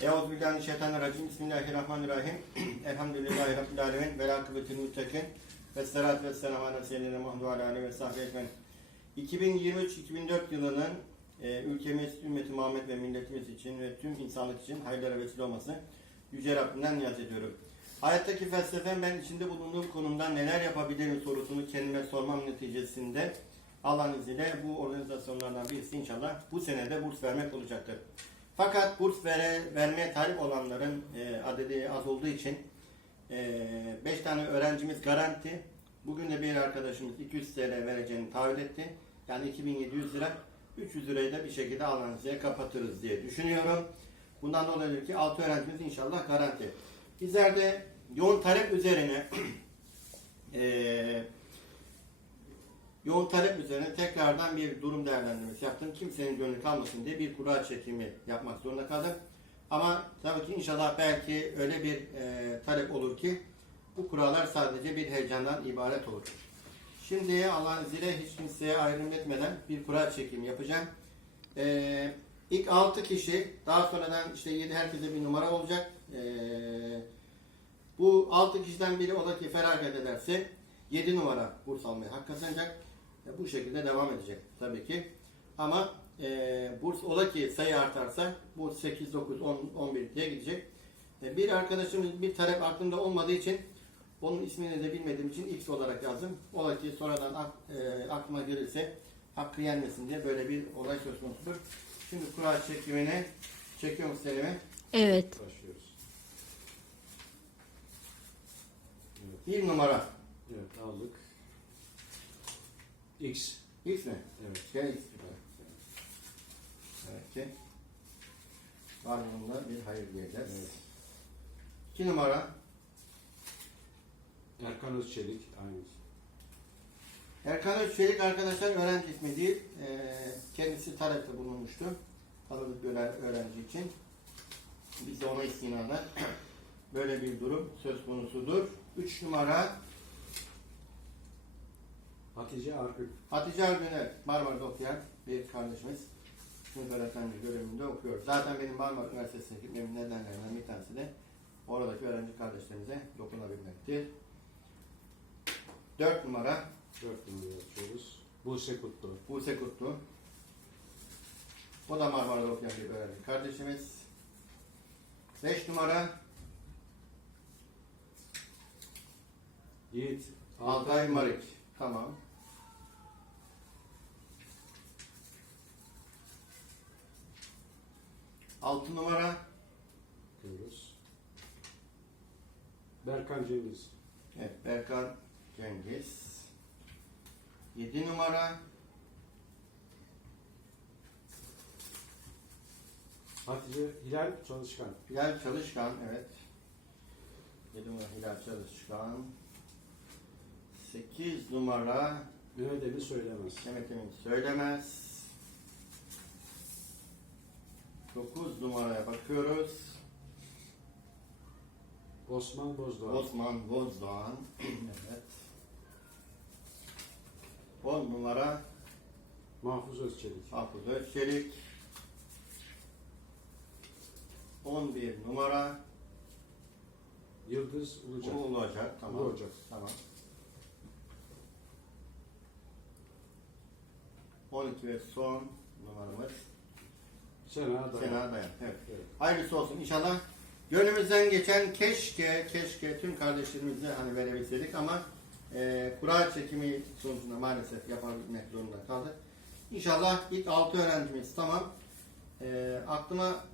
Euzubillahimineşşeytanirracim. Bismillahirrahmanirrahim. Elhamdülillahi Rabbil alemin. Ve akıbetil muttakin. Ve salatu ve selamu ala seyyidina Muhammed ve ala aleyhi ve sahbihi ecmaîn. 2023-2004 yılının e, ülkemiz, ümmeti Muhammed ve milletimiz için ve tüm insanlık için hayırlara vesile olması Yüce Rabbimden niyaz ediyorum. Hayattaki felsefem ben içinde bulunduğum konumdan neler yapabilirim sorusunu kendime sormam neticesinde Allah'ın izniyle bu organizasyonlardan birisi inşallah bu senede burs vermek olacaktır. Fakat burs vere, vermeye talip olanların e, adedi az olduğu için 5 tane öğrencimiz garanti. Bugün de bir arkadaşımız 200 TL vereceğini taahhüt etti. Yani 2700 lira. 300 lirayı da bir şekilde izniyle kapatırız diye düşünüyorum. Bundan dolayı ki 6 öğrencimiz inşallah garanti. Bizler de yoğun talep üzerine eee yoğun talep üzerine tekrardan bir durum değerlendirmesi yaptım. Kimsenin gönlü kalmasın diye bir kura çekimi yapmak zorunda kaldım. Ama tabii ki inşallah belki öyle bir e, talep olur ki bu kurallar sadece bir heyecandan ibaret olur. Şimdi Allah'ın izniyle hiç kimseye ayrım etmeden bir kura çekimi yapacağım. E, ilk 6 kişi daha sonradan işte 7 herkese bir numara olacak. E, bu 6 kişiden biri ola ki feragat ederse 7 numara burs almaya hak kazanacak. E, bu şekilde devam edecek tabii ki. Ama e, burs ola ki sayı artarsa bu 8, 9, 10, 11 diye gidecek. E, bir arkadaşımız bir talep aklımda olmadığı için onun ismini de bilmediğim için X olarak yazdım. Ola ki sonradan ak- e, aklıma gelirse hakkı yenmesin diye böyle bir olay söz konusudur. Şimdi kura çekimine çekiyorum Selim'e. Evet. Başlıyoruz. Bir numara. Evet aldık. X. X mi? Evet. Şey X. Evet ki. Var bununla bir hayır diyeceğiz. Evet. İki numara. Erkan Özçelik. Aynı. Erkan Özçelik arkadaşlar öğrenci ismi değil. Ee, kendisi talepte bulunmuştu. Tanıdık bir öğren- öğrenci için. Biz de ona istinaden böyle bir durum söz konusudur. Üç numara Hatice Argül. Hatice Argüner Marmara'da okuyan bir kardeşimiz. Sınıf öğretmenliği bölümünde okuyor. Zaten benim Marmara Üniversitesi'ne gitmemin nedenlerinden bir tanesi de oradaki öğrenci kardeşlerimize dokunabilmektir. Dört numara Dört numarayı açıyoruz. Buse Kutlu. Buse Kutlu. O da Marmara'da okuyan bir öğrenci kardeşimiz. 5 numara Yiğit. Altay Marik. Tamam. Altı numara Bakıyoruz. Berkan Cengiz. evet, Berkan Cengiz. 7 numara Hatice Hilal Çalışkan. Hilal Çalışkan. Evet. 7 numara Hilal Çalışkan. 8 numara Mehmet Emin Söylemez. Mehmet Emin Söylemez. 9 numaraya bakıyoruz. Osman Bozdağ. Osman Bozdoğan. evet. 10 numara Mahfuz Özçelik. Hafız Özçelik. 11 numara Yıldız Ulucak. Ulu olacak. Tamam. Ulu Ocak. Tamam. 12 ve son numaramız Sena Dayan. Sena Dayan. Evet. Evet. Hayırlısı olsun inşallah. Gönlümüzden geçen keşke, keşke tüm kardeşlerimize hani verebilseydik ama e, kura çekimi sonucunda maalesef yapabilmek zorunda kaldık. İnşallah ilk 6 öğrencimiz tamam. E, aklıma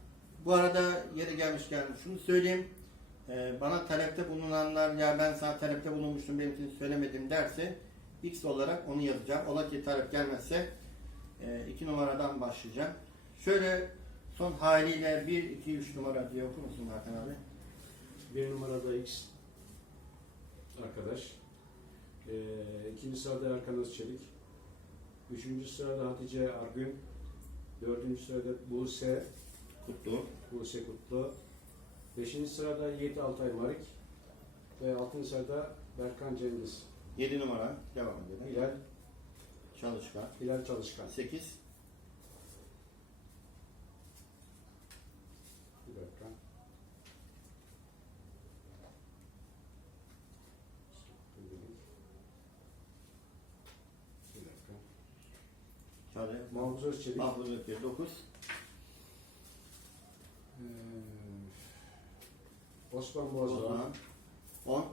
bu arada yeri gelmişken şunu söyleyeyim. E, bana talepte bulunanlar ya ben sana talepte bulunmuştum benim için söylemedim derse X olarak onu yazacağım. Ola ki talep gelmezse 2 numaradan başlayacağım. Şöyle son haliyle 1, 2, 3 numara diye okur musun Hakan abi? Bir numarada X arkadaş. Ee, ikinci sırada Erkan Özçelik. Üçüncü sırada Hatice Argün. Dördüncü sırada Buse, Kutlu. Buse Kutlu. Beşinci sırada Yiğit Altay Marik. Ve altıncı sırada Berkan Cengiz. 7 numara devam edelim. Hilal, Çalışkan. Hilal Çalışkan. 8. Bir dakika. Mahfuz Özçelik. Mahfuz Özçelik 9. Ee, Osman. Bozdoğan 10.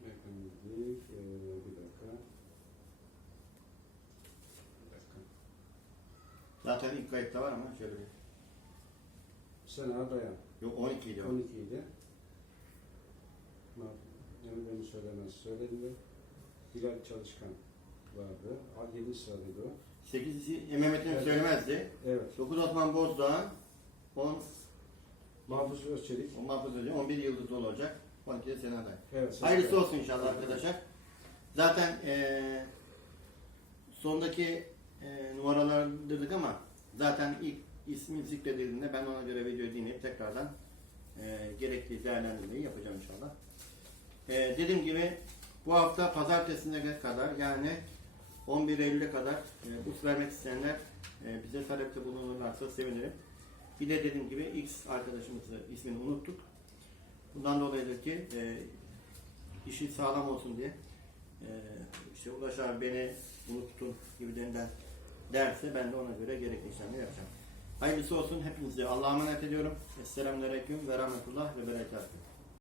Efendim, ee, bir dakika. Bir dakika. Zaten ilk kayıtta var ama şöyle bir. Sena Dayan. Yok 12 idi o. 12 idi. Yeni beni söylemez. Söyledi. Bilal Çalışkan vardı. 7 sıradaydı o. 8'i Mehmet'in Evet. söylemezdi. Evet. 9 Osman Bozdağ. 10 Mahfuz Özçelik. o Mahfuz Özçelik. 11 Yıldız olacak. 12 de Sena'da. Evet. Hayırlısı olsun inşallah arkadaşlar. Zaten eee sondaki eee numaralar dedik ama zaten ilk ismi zikredildiğinde ben ona göre videoyu dinleyip tekrardan eee gerekli değerlendirmeyi yapacağım inşallah. Eee dediğim gibi bu hafta pazartesine kadar yani 11 Eylül'e kadar eee burs vermek isteyenler eee bize talepte bulunurlarsa sevinirim. Bir de dediğim gibi X arkadaşımızı ismini unuttuk. Bundan dolayıdır ki eee işi sağlam olsun diye eee işte Ulaş abi beni unuttun gibilerinden derse ben de ona göre gerekli işlemleri yapacağım. Hayırlısı olsun hepinizi Allah'a emanet ediyorum. Esselamu Aleyküm ve Rahmetullah ve Berekatuhu.